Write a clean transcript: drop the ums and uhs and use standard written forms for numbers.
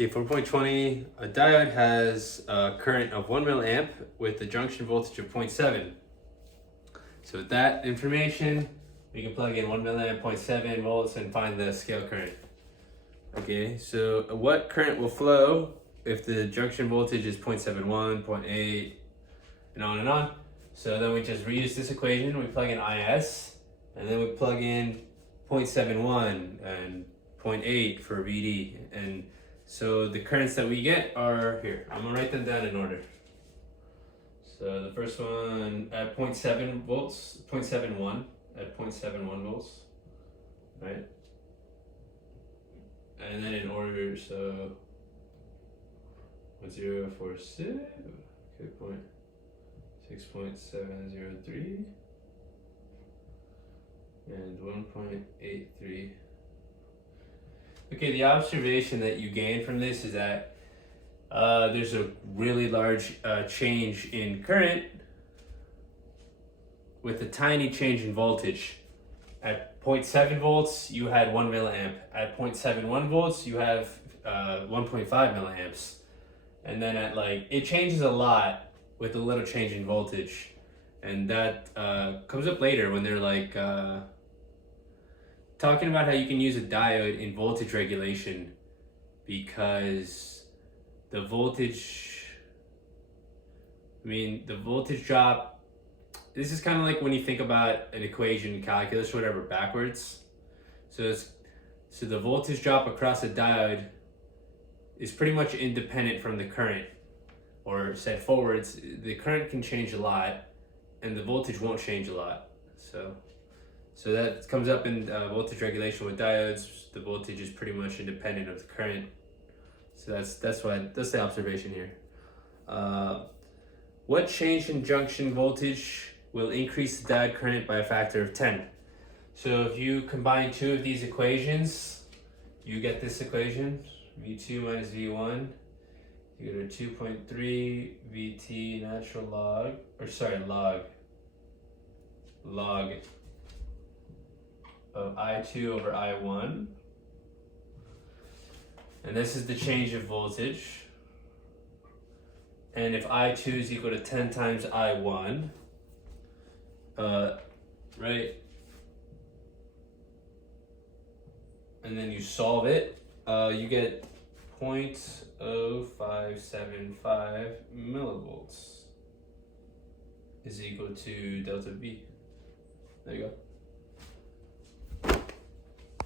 Okay, 4.20, a diode has a current of 1 milliamp with a junction voltage of 0.7. So with that information, we can plug in 1 milliamp, 0.7 volts, and find the scale current. Okay, so what current will flow if the junction voltage is 0.71, 0.8, and on and on? So then we just reuse this equation, we plug in IS, and then we plug in 0.71 and 0.8 for VD. And so the currents that we get are here. I'm gonna write them down in order. So the first one at 0.7 volts, 0.71 at 0.71 volts, right? And then in order, so 0.046, okay, 6.703, and 1.83. Okay, the observation that you gain from this is that there's a really large change in current with a tiny change in voltage. At 0.7 volts, you had 1 milliamp. At 0.71 volts, you have 1.5 milliamps. And then at it changes a lot with a little change in voltage. And that comes up later when they're talking about how you can use a diode in voltage regulation because the voltage drop, this is kind of like when you think about an equation in calculus or whatever backwards. So the voltage drop across a diode is pretty much independent from the current, or said forwards, the current can change a lot and the voltage won't change a lot. So that comes up in voltage regulation with diodes. The voltage is pretty much independent of the current. So that's the observation here. What change in junction voltage will increase the diode current by a factor of 10? So if you combine two of these equations, you get this equation, V2 minus V1. You get a 2.3 VT natural log of I2 over I1. And this is the change of voltage. And if I2 is equal to 10 times I1, right? And then you solve it, you get 0.0575 millivolts is equal to delta V. There you go.